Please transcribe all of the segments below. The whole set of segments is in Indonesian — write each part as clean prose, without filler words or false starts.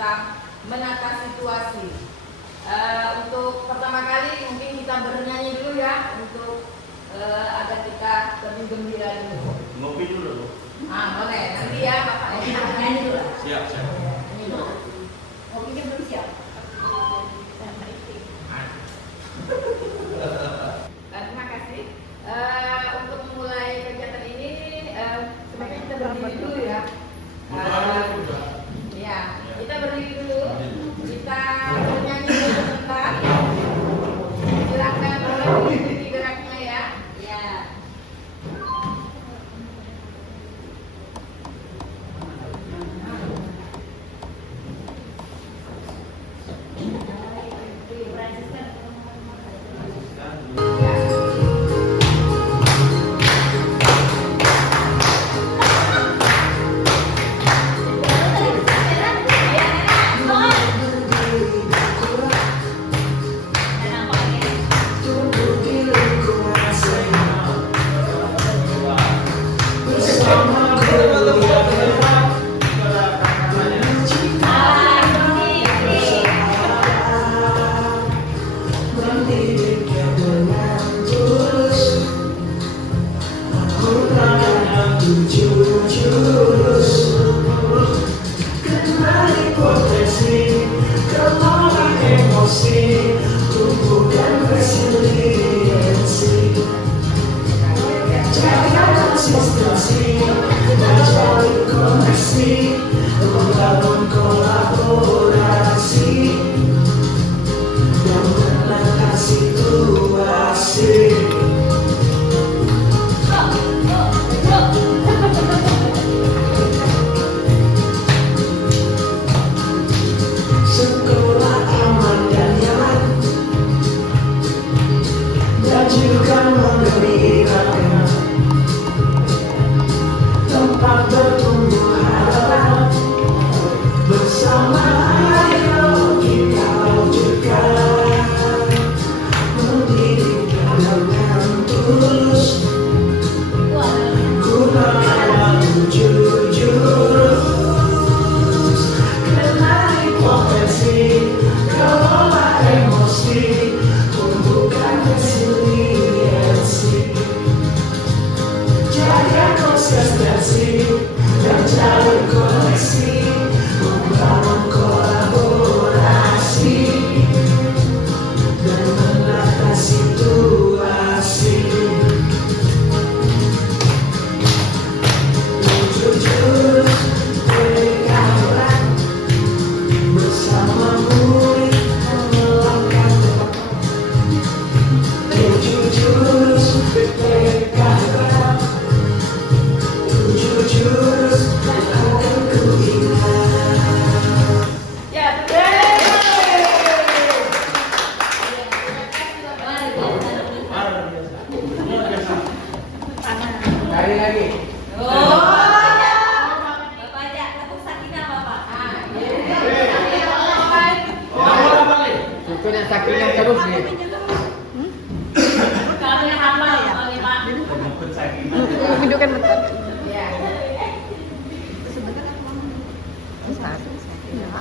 tentang menata situasi. Untuk pertama kali mungkin kita bernyanyi dulu ya, untuk agar kita lebih gembira dulu. Ngopi dulu. Boleh. Nanti ya Bapak nyanyi dulu. Siap. Nyanyi dulu. Ngopinya belum siap. Terima kasih. Untuk memulai kegiatan ini, sebaiknya kita berdiri dulu ya. Ya, kita berdiri dulu. Kita bernyanyi dulu sebentar. Silakan boleh mengikuti geraknya ya. Ya.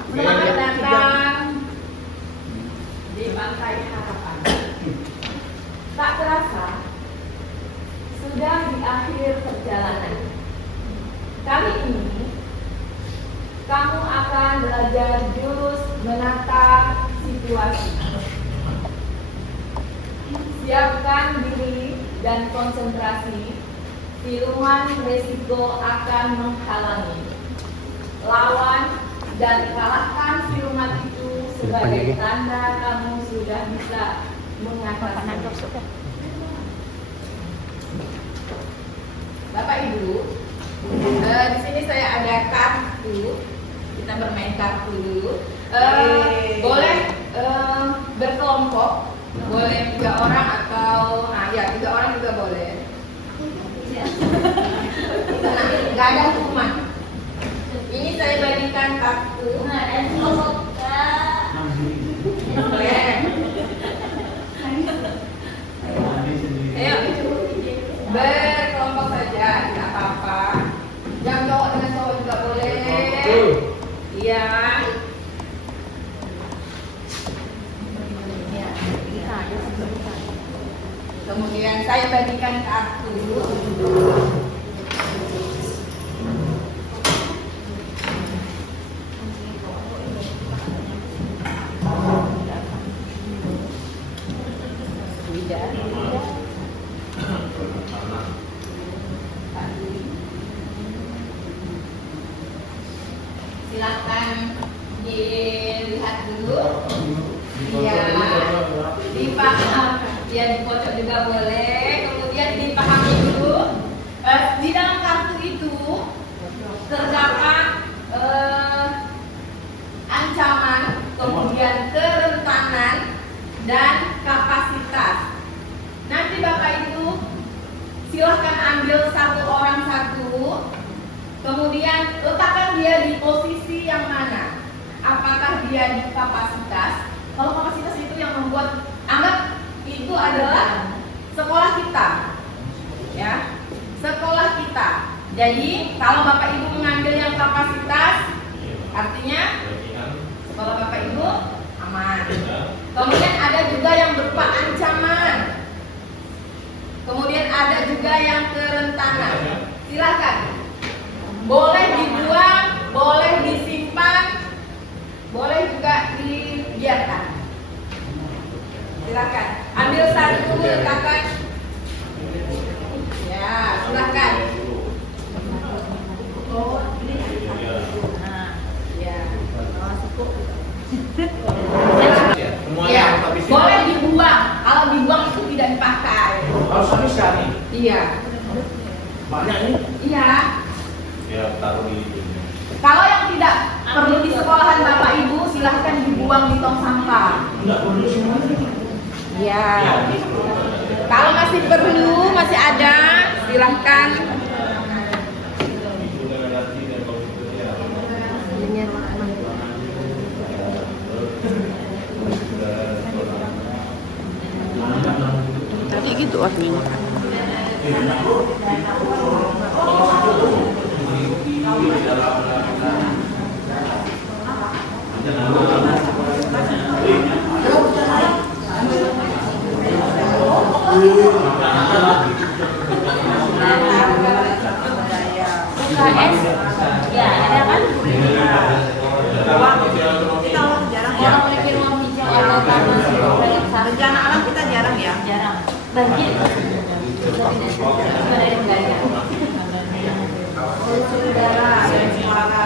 Selamat datang di Pantai Harapan. Tak terasa sudah di akhir perjalanan. Kali ini kamu akan belajar jurus menata situasi. Siapkan diri dan konsentrasi. Siluman resiko akan menghalangi. Lawan dan kalahkan siluman itu sebagai tanda kamu sudah bisa mengatasinya. Bapak Ibu, di sini saya ada kartu. Kita bermain kartu dulu. Boleh berkelompok, boleh 3 orang atau 3 orang juga boleh. Nggak ada hukuman. Ini saya bagikan kartu. Ayo, berkelompok saja, tidak apa-apa. Yang cowok dengan cowok juga boleh. Iya. Kemudian saya bagikan kartu. Silakan dilihat dulu. Ya, dipaham. Ya, dipocok juga boleh. Kemudian dipahami dulu. Di dalam kartu itu terdapat ancaman, kemudian kerentanan dan kapasitas. Nanti Bapak Ibu silahkan ambil satu orang satu. Kemudian letakkan dia di posisi yang mana? Apakah dia di kapasitas? Kalau kapasitas itu yang membuat, anggap itu adalah sekolah kita, ya, sekolah kita. Jadi kalau Bapak Ibu mengambil yang kapasitas, artinya sekolah Bapak Ibu aman. Kemudian ada juga yang berupa ancaman. Kemudian ada juga yang kerentanan. Silakan. Boleh dibuang, boleh disimpan, boleh juga dibiarkan. Silakan. Ambil satu, letakkan. Ya, silakan. Ya, boleh dibuang. Kalau dibuang itu tidak dipakai. Harus habis sekali. Iya. Banyak nih. Iya. Ya taruh di itu. Kalau yang tidak perlu di sekolahan Bapak Ibu, silahkan dibuang di tong sampah. Enggak perlu semuanya. Iya. Kalau masih perlu, masih ada, silahkan. Kayak gitu artinya. UKS, ya ada kan? Orang memiliki ruang hijau atau taman proyek bencana alam kita jarang ya? Jarang. Banjir. Ada yang enggak ya? Udara, suara.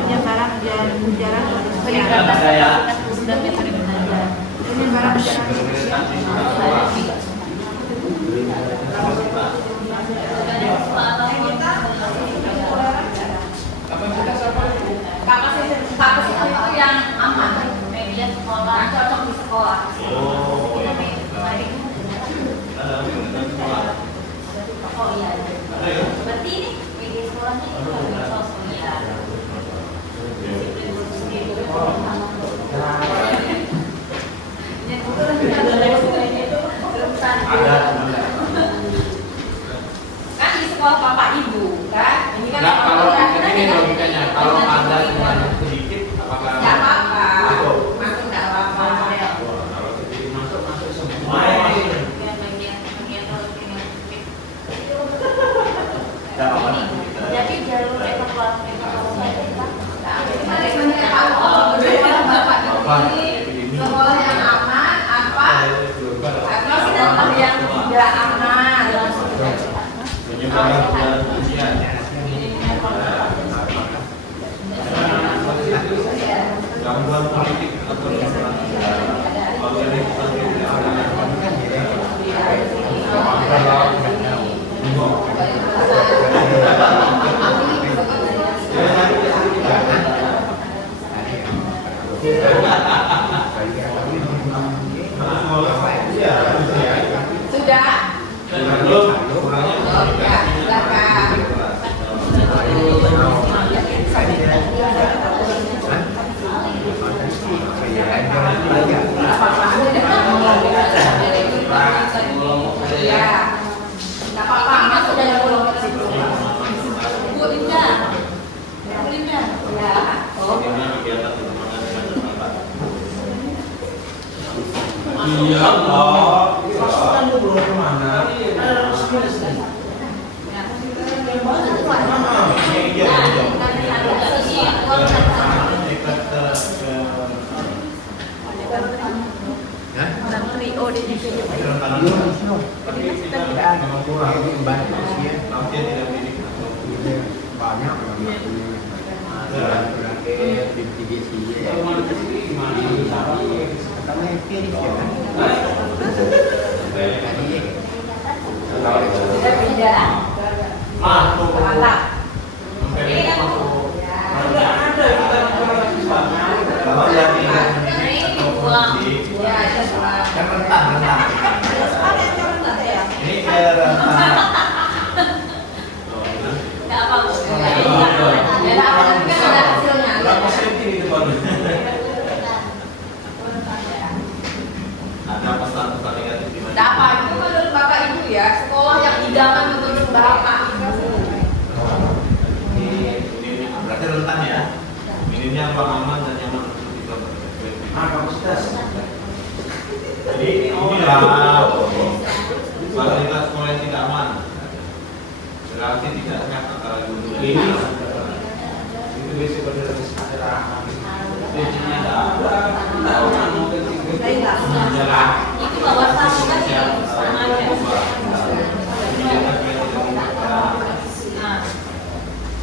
Penyebaran jarang peningkatan kapasitas dan metode belajar. Penyebaran Kapasitas itu yang aman. Media sekolah, cocok di sekolah. Oh iya. Berarti ini media sekolahnya itu sosial. Kan di sekolah Bapak Ibu, kan? Ini kan Nah, kalau ini logikanya, kalau ada cuma sedikit, apakah? nggak apa-apa, masuk nggak apa-apa. Kalau sedikit masuk semua. Jadi jalur evakuasi Sekolah Bapak Ibu ini sekolah yang aman apa? Atau sekolah yang tidak aman? Penyebaran jalan ujian. Gangguan politik atau Sudah? belum? Oh, ya, silakan. turun kemana? Trio di sini. Memang kurang banyak usia. Nanti tidak milik banyak. Sudah pindah. Mantap. Ini kan Kalau jadi pulang. Ya, itu pulang. kan rentan. Ini kayak rentan. Enggak apa-apa. Ya, apa kan ada hasilnya. Ada pesan-pesan negatif di mana? Dapat itu menurut Bapak Ibu ya, sekolah yang idaman menurut Bapak. Ini berarti rentan ya. Minimnya ruang aman dan nyaman untuk kita. Kapasitas. Jadi inilah fasilitas sekolah yang tidak aman. Relasi tidak sehat antara guru dan Ini itu basic pada kesadaran. Itu bawa satu kan ya, sama aja.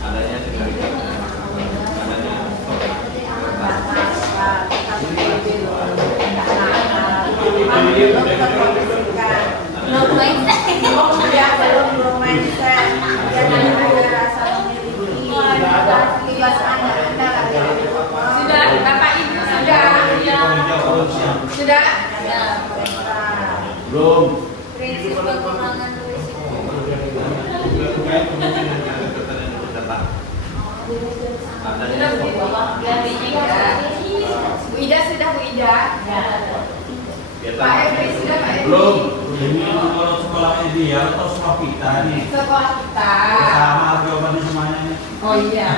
Adanya Belum mindset. Ya, belum mindset. Jangan ada rasa memiliki. Tugas Anda Sudah, Bapak Ibu sudah. Ya. Sudah. Ya, belum. prinsip pengurangan risiko. Sudah begitu. Ganti Ida. Bu Ida sudah Bu Ida. Pak Efri sudah Pak Efri. Belum. Ini kalau sekolah ideal atau sekolah kita nih. Sekolah kita. Sama jawabannya semuanya nih. Oh iya.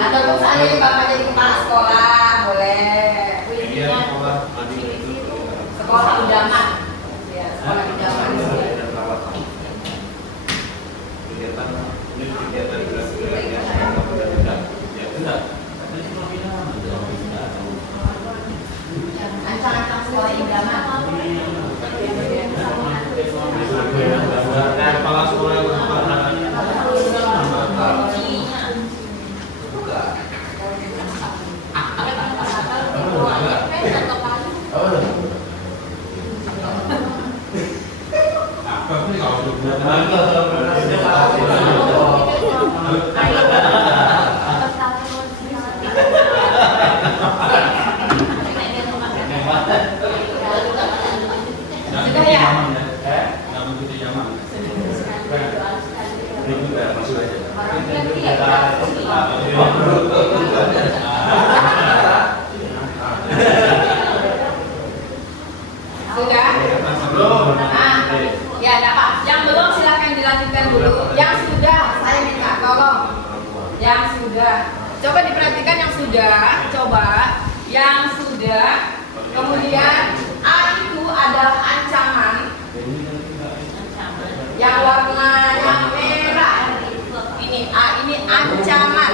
Ataupun seandainya Bapak jadi kepala sekolah, boleh. Sekolah idaman. Ya, sekolah idaman. Ancang-ancang sekolah idaman. Kepala sekolah yang Sudah ya? Nggak begitu nyaman. Sudah? Nah, ya dapat. Yang belum silahkan dilanjutkan dulu. Yang sudah, saya minta tolong. Yang sudah, coba diperhatikan yang sudah. Coba yang sudah. Kemudian A itu adalah ancaman. Yang warnanya merah. Ini A ini ancaman.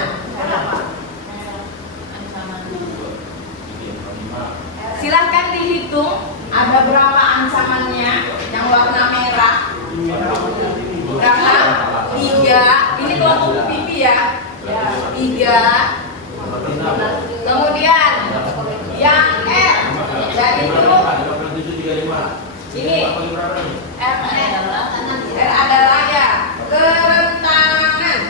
Silahkan dihitung ada berapa ancamannya yang warna merah. Berapa? 3. Ini kelompok pipi ya. 3. Kemudian yang R yaitu ini R adalah ya kerentanan.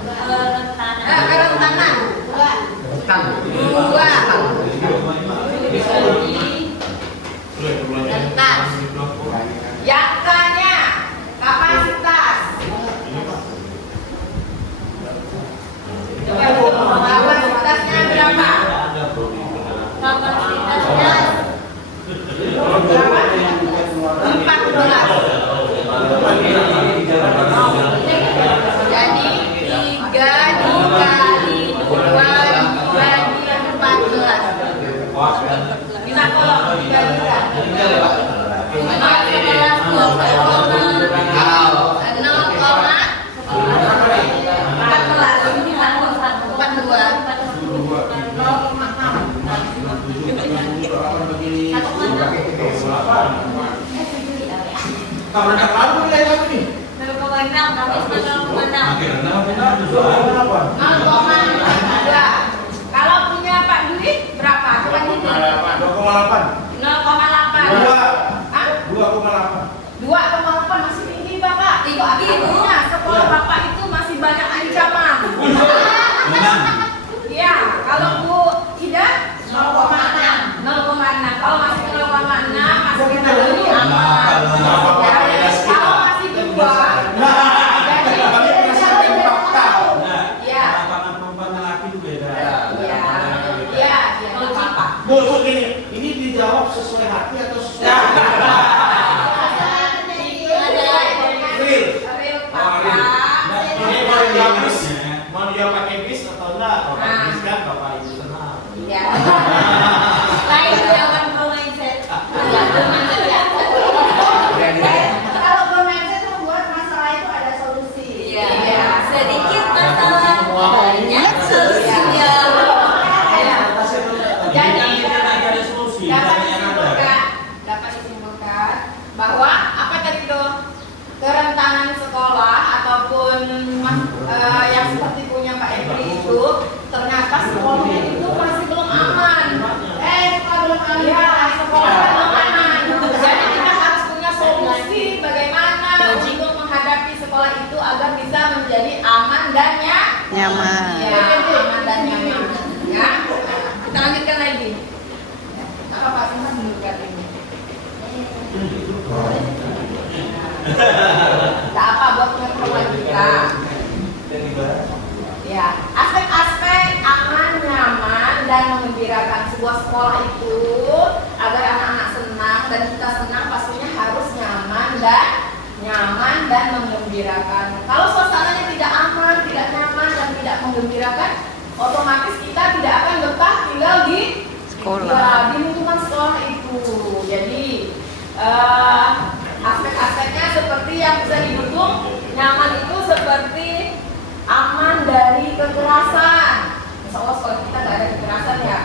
Kerentanan. 2. Rentan. Yang K-nya kapasitas. Coba kapasitasnya berapa? Kapasitasnya 14. Jadi 3 dikali 2 dibagi 14. Bisa tolong dibagikan. Kalau nak lalu ya kamu nih. Makin rendah makin bagus. Kalau punya Pak Dwi berapa? Coba hitung. 2,8. 0,8. 2,8. 2,8 masih tinggi Bapak. Artinya sekolah Bapak itu masih banyak ancaman. Ya, kalau Bu Ida 0,6. 0,6. Kalau masih 0,6 masih kita dulu aman. Kalau masih 2 Bu, gini, ini dijawab sesuai hati atau sesuai ini mau dia pakai bis atau enggak? Kalau pakai bis kan bapak ibu senang. Iya. Kalau bermindset membuat masalah itu ada solusi. Iya. Sedikit masalah, banyak solusinya. Jadi ada solusi. dapat disimpulkan bahwa apa tadi tuh kerentanan sekolah ataupun yang seperti punya Pak Ebri itu ternyata sekolahnya itu masih belum aman. Sekolah belum aman. Jadi kita harus punya solusi bagaimana untuk menghadapi sekolah itu agar bisa menjadi aman dan Nyaman. Ya, aman dan nyaman. Ya. Kita lanjutkan lagi. Apa Pak Sinta menurutkan ini? Tak apa buat pengetahuan kita. Ya, aspek-aspek aman, nyaman, dan menggembirakan sebuah sekolah itu agar anak-anak senang dan kita senang pastinya harus nyaman dan menggembirakan. Kalau suasananya tidak aman, tidak nyaman, dan tidak menggembirakan, otomatis kita tidak akan betah tinggal di Sekolah. di lingkungan sekolah itu. Jadi aspek-aspeknya seperti yang bisa didukung, nyaman itu seperti aman dari kekerasan. Insya Allah sekolah kita tidak ada kekerasan ya.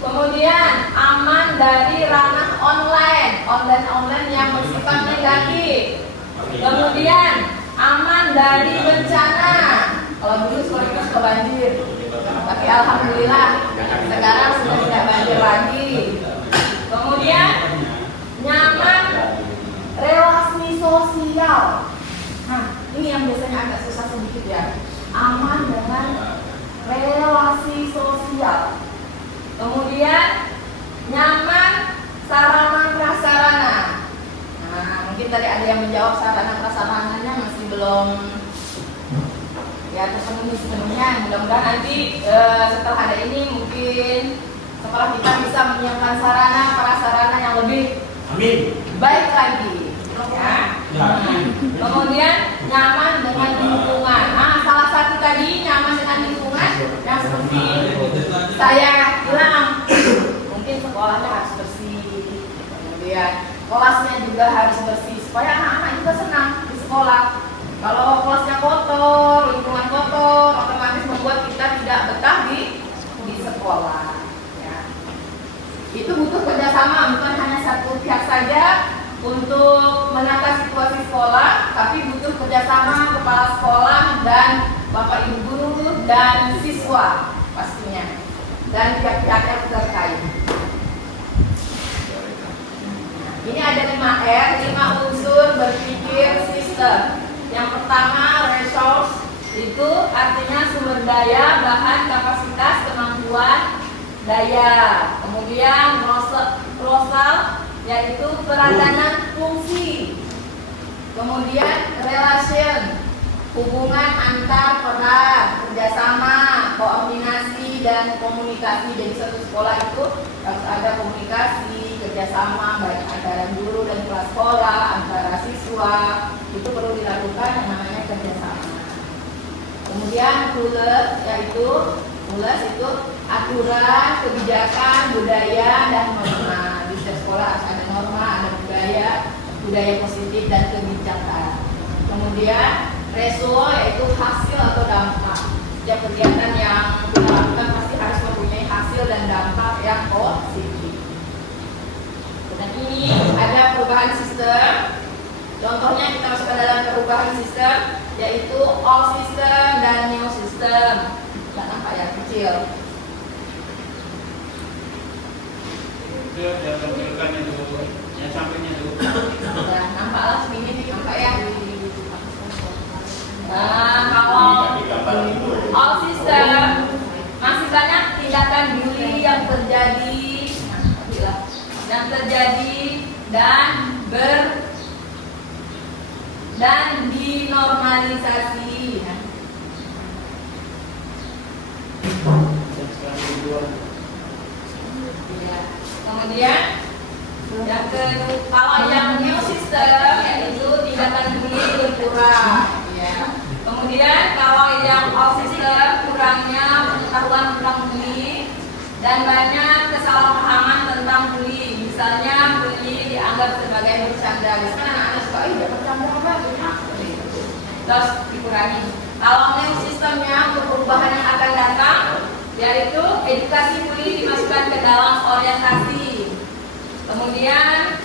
Kemudian aman dari ranah online yang bersifat negatif. Kemudian aman dari bencana. Kalau dulu sekolah kita suka banjir, tapi alhamdulillah sekarang sudah tidak banjir lagi. Kemudian nyaman relasi sosial. Nah, ini yang biasanya agak susah sedikit ya. Aman dengan relasi sosial. Kemudian nyaman sarana prasarana. Nah, mungkin tadi ada yang menjawab sarana prasarananya masih belum ya terpenuhi sepenuhnya. Mudah-mudahan nanti setelah ada ini mungkin sekolah kita bisa menyiapkan sarana prasarana yang lebih baik lagi. Ya. Kemudian nyaman dengan lingkungan. Nah, salah satu tadi nyaman dengan lingkungan yang seperti saya bilang, mungkin sekolahnya harus bersih, kemudian kelasnya juga harus bersih supaya anak-anak juga senang di sekolah. Kalau kelasnya kotor, lingkungan kotor, otomatis membuat kita tidak betah di sekolah. Ya. Itu butuh kerjasama, bukan hanya satu pihak saja untuk menata situasi sekolah, tapi butuh kerjasama kepala sekolah dan bapak ibu guru dan siswa pastinya, dan pihak-pihak yang terkait. Ini ada 5R, 5 unsur berpikir sistem. Yang pertama resource, itu artinya sumber daya, bahan, kapasitas, kemampuan, daya. Kemudian prosal, yaitu peradanan fungsi. Kemudian relation, hubungan antar peran, kerjasama, koordinasi, dan komunikasi. Jadi satu sekolah itu harus ada komunikasi, kerjasama, baik antara guru dan kelas sekolah, antara siswa, itu perlu dilakukan yang namanya kerjasama. Kemudian rules, yaitu rules itu aturan, kebijakan, budaya, dan norma. Di setiap sekolah harus ada norma, ada budaya, budaya positif dan kebijakan. Kemudian reso yaitu hasil atau dampak. Setiap kegiatan yang kita lakukan pasti harus mempunyai hasil dan dampak yang positif. Dan ini ada perubahan sistem. Contohnya kita masukkan dalam perubahan sistem yaitu old system dan new system. Tidak nampak yang kecil. Itu yang tampilkannya dulu, yang sampingnya dulu. Nah, nampaklah segini nih, nampak ya. Nah, kalau all system masih banyak tindakan bully yang terjadi, dan dinormalisasi. Ya. Kemudian yang kalau yang new system yaitu tindakan bully berkurang. Ya. Kemudian kalau yang old system kurangnya pengetahuan tentang bully dan banyak kesalahpahaman tentang bully. Misalnya bully dianggap sebagai bercanda. Misalnya anak-anak suka dia bercanda apa? Terus dikurangi. Kalau new systemnya untuk perubahan yang akan datang yaitu edukasi bully dimasukkan ke dalam orientasi. Kemudian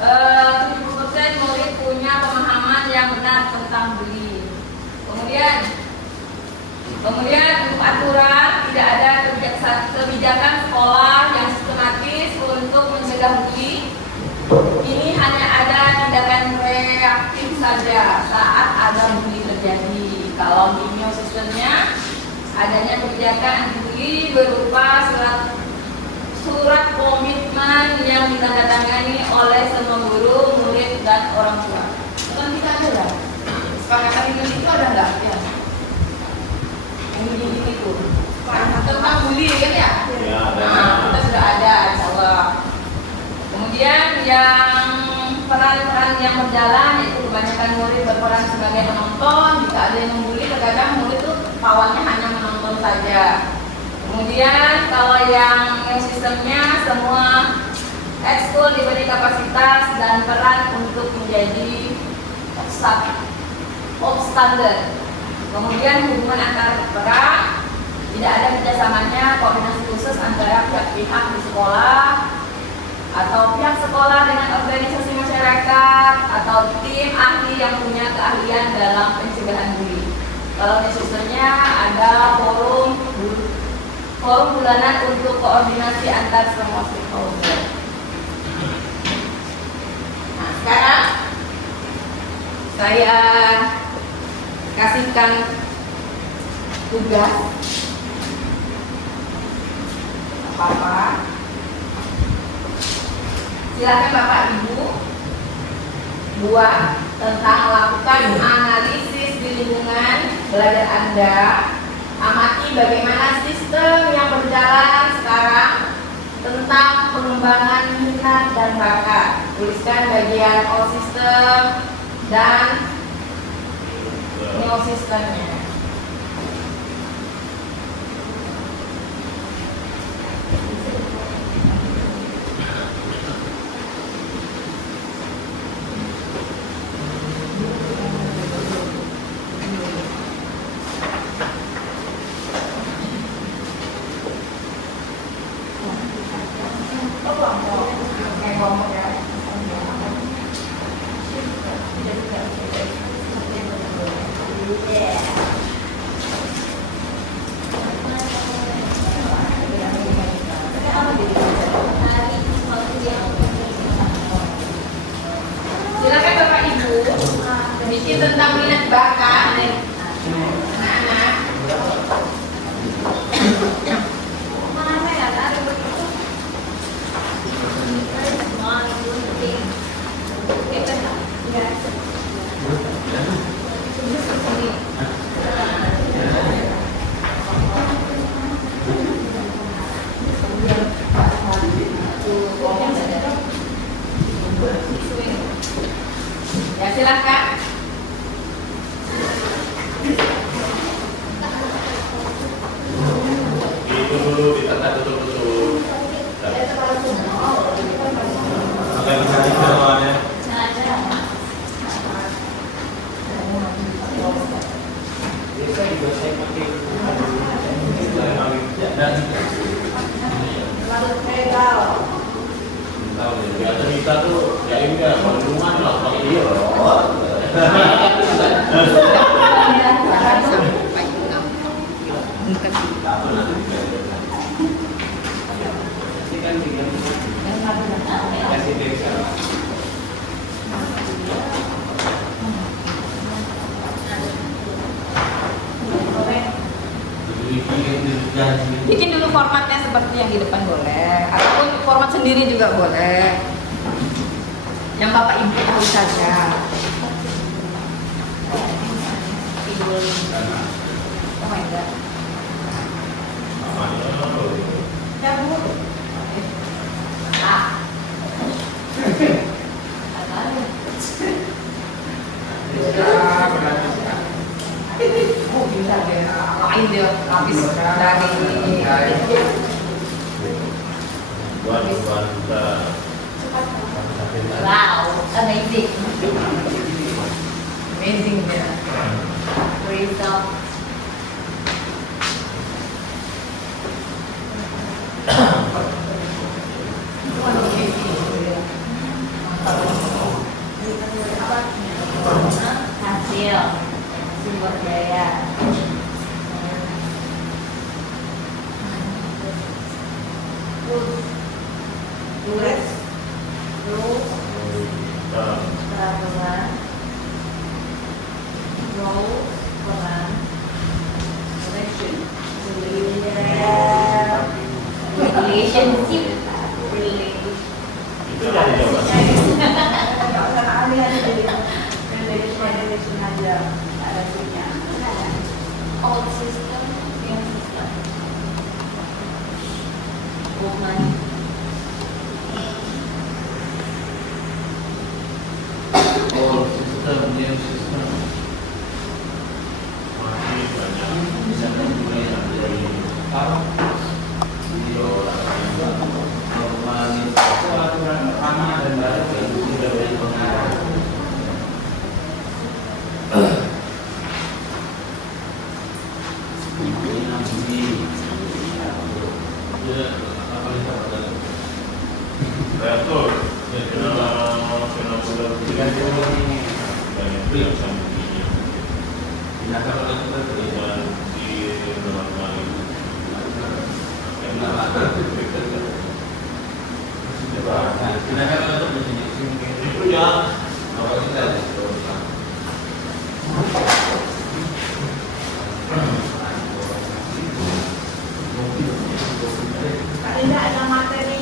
70% murid punya pemahaman yang benar tentang bully. Kemudian untuk aturan tidak ada kebijakan sekolah yang sistematis untuk mencegah bully. Ini hanya ada tindakan reaktif saja saat ada bully terjadi. Kalau di new systemnya adanya kebijakan anti bully berupa surat komitmen yang ditandatangani oleh semua guru, murid, dan orang tua. Kan kita ada lah. Kesepakatan itu ada nggak? Ya. Yang ini itu. Tentang bully kan ya? Ya, ada. Nah, kita sudah ada, insya Allah. Kemudian yang peran-peran yang berjalan yaitu kebanyakan murid berperan sebagai penonton. Jika ada yang membuli, terkadang murid itu pawangnya hanya menonton saja. Kemudian kalau yang sistemnya semua ekskul diberi kapasitas dan peran untuk menjadi obstander. Kemudian hubungan antar peran tidak ada kerjasamanya, koordinasi khusus antara pihak-pihak di sekolah atau pihak sekolah dengan organisasi masyarakat atau tim ahli yang punya keahlian dalam pencegahan bully. Kalau di sistemnya ada forum bulanan untuk koordinasi antar semua stakeholder. Nah, sekarang saya kasihkan tugas apa-apa. Silakan Bapak Ibu buat tentang lakukan analisis di lingkungan belajar Anda. Amati bagaimana sistem yang berjalan sekarang tentang pengembangan minat dan bakat. Tuliskan bagian all system dan new systemnya. Silakan Bapak Ibu bikin tentang minat bakat anak-anak. Ya silakan. Itu dulu dicatat betul-betul. Apa yang dicari jawabannya? Iya. Sampai 60 kilo. Apa nanti dibayar? Kasihkan 3. Kasih desa. Bikin dulu formatnya seperti yang di depan boleh, ataupun format sendiri juga boleh. Yang Bapak input dulu saja. Oh my god. Ya Bu. Ah. Oh bisa deh, lain dia habis dari wow, amazing, amazing ya, result. Hasil sumber daya. Rules, peraturan, rules, peran, relationship, Itu yang dijawab. old system, new system. Old money. Old system, new system. Masih banyak. Bisa mulai dari normalisasi aturan lama dan baru yang sudah berpengaruh. Reaktor, fenomena banyak yang sama ini. Tindakan oleh kita terlibat di normal itu. Karena tindakan untuk menjadi itu ya awal kita. Tidak ada materi.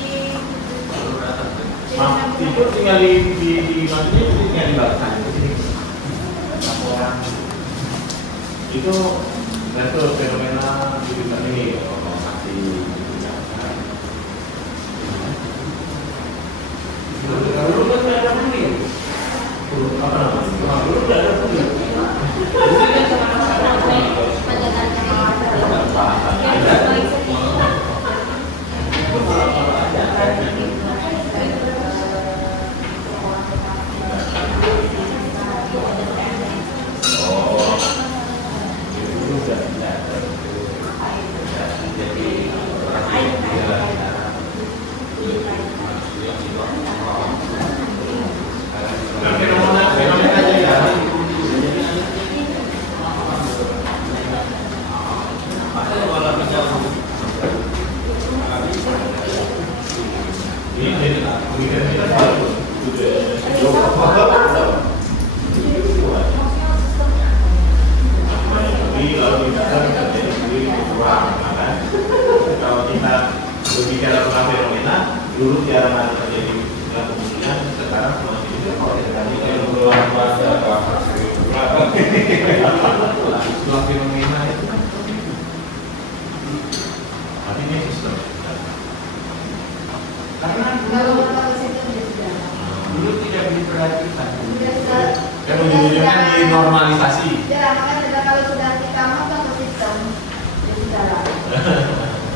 Itu tinggal di maksudnya itu tinggal di bahasa laporan itu itu fenomena di dunia ini masih dulu kan tidak ada kuning apa namanya dulu tidak ada kuning kalau kita berbicara tentang fenomena dulu jarang ada terjadi kemudian sekarang masih itu kalau kita setelah fenomena itu kan artinya sistem Karena dulu tidak diperhatikan. kan ujung-ujungnya dinormalisasi. Ya, makanya kalau sudah kita makan ke sistem, ya sudah lah.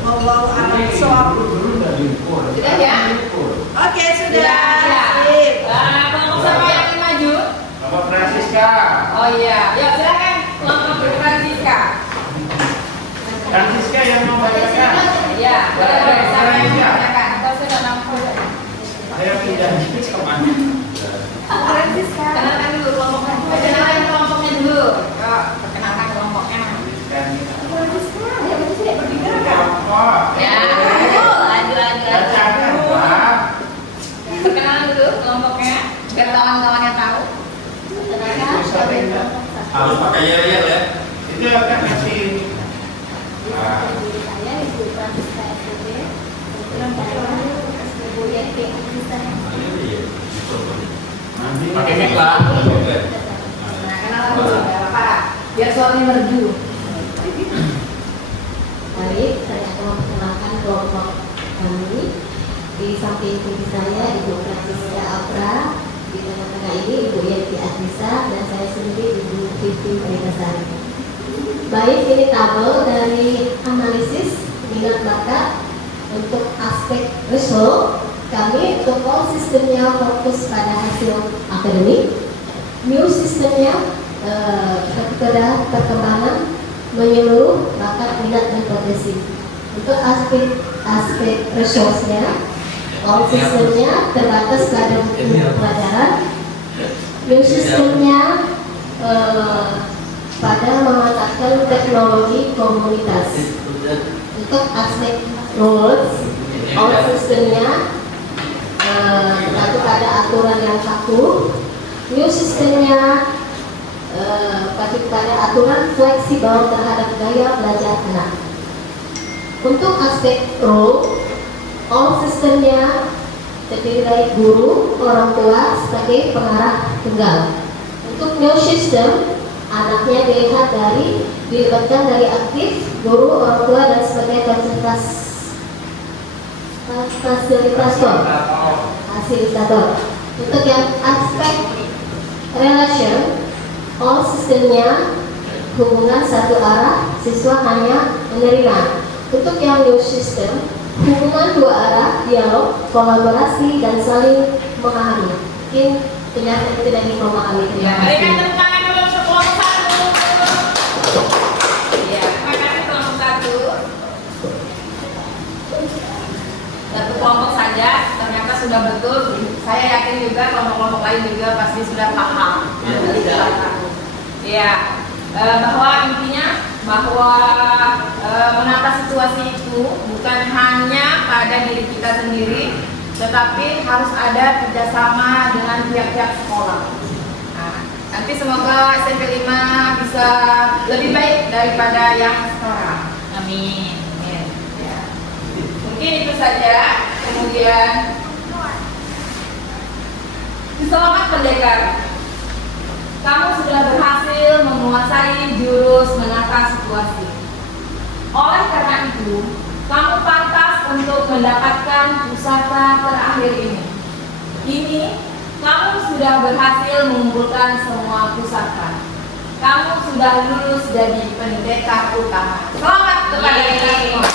Mau bawa anak suap. Dulu nggak diukur. Sudah ya? Oke, sudah. Ya. Sip. Kelompok siapa yang ingin maju? Bapak Francisca. Oh iya, ya silakan kelompok Francisca. Francisca yang membacakan. Ya, boleh siapa yang membacakan? Kau sudah nampak. Saya pindah kemana? Francisca. kawan-kawannya tahu. Harus pakai yer-yer ya. Itu akan kasih Saya Ibu Prancisca SPB, kebetulan karyawan SPB YT Anissa. Pakai mic lah. Nah, kenalan dulu ya, Pak. Biar suaranya merdu. Baik, saya akan memperkenalkan kelompok kami. Di samping tinggi saya Ibu Prancisca Apra, di tengah-tengah ini Ibu Yenti Adisa, dan saya sendiri Ibu Vivi Prinasari. Baik, ini tabel dari analisis minat bakat untuk aspek result. Kami untuk all sistemnya fokus pada hasil akademik, new sistemnya kepada perkembangan menyeluruh bakat minat dan potensi. Untuk aspek resource-nya, all sistemnya terbatas pada buku pelajaran, new sistemnya pada memanfaatkan teknologi komunitas. Untuk aspek rules, all sistemnya mengacu pada aturan yang kaku, new sistemnya mengacu pada aturan fleksibel terhadap gaya belajar anak. Untuk aspek role, all sistemnya terdiri dari guru, orang tua sebagai pengarah tunggal. Untuk new system, anaknya dilibatkan dari aktif, guru, orang tua dan sebagai fasilitator. Untuk yang aspek relation, all sistemnya hubungan satu arah, siswa hanya menerima. Untuk yang new system, hubungan dua arah, dialog, kolaborasi dan saling memahami. Mungkin penyampaian itu dari memahami. Terima kasih. Berikan tepuk tangan dulu untuk kelompok 1. Ya, terima kasih kelompok 1. Satu kelompok saja, ternyata sudah betul. Saya yakin juga kelompok-kelompok lain juga pasti sudah paham. Ya, bahwa intinya menata situasi itu bukan hanya pada diri kita sendiri, tetapi harus ada kerjasama dengan pihak-pihak sekolah. Nah, nanti semoga SMP 5 bisa lebih baik daripada yang sekarang. Amin. Amin. Ya. Mungkin itu saja. Kemudian selamat pendekar. Kamu sudah berhasil menguasai jurus menata situasi. Oleh karena itu, kamu pantas untuk mendapatkan pusaka terakhir ini. Kamu sudah berhasil mengumpulkan semua pusaka. Kamu sudah lulus jadi pendekar utama. Selamat kepada kita semua.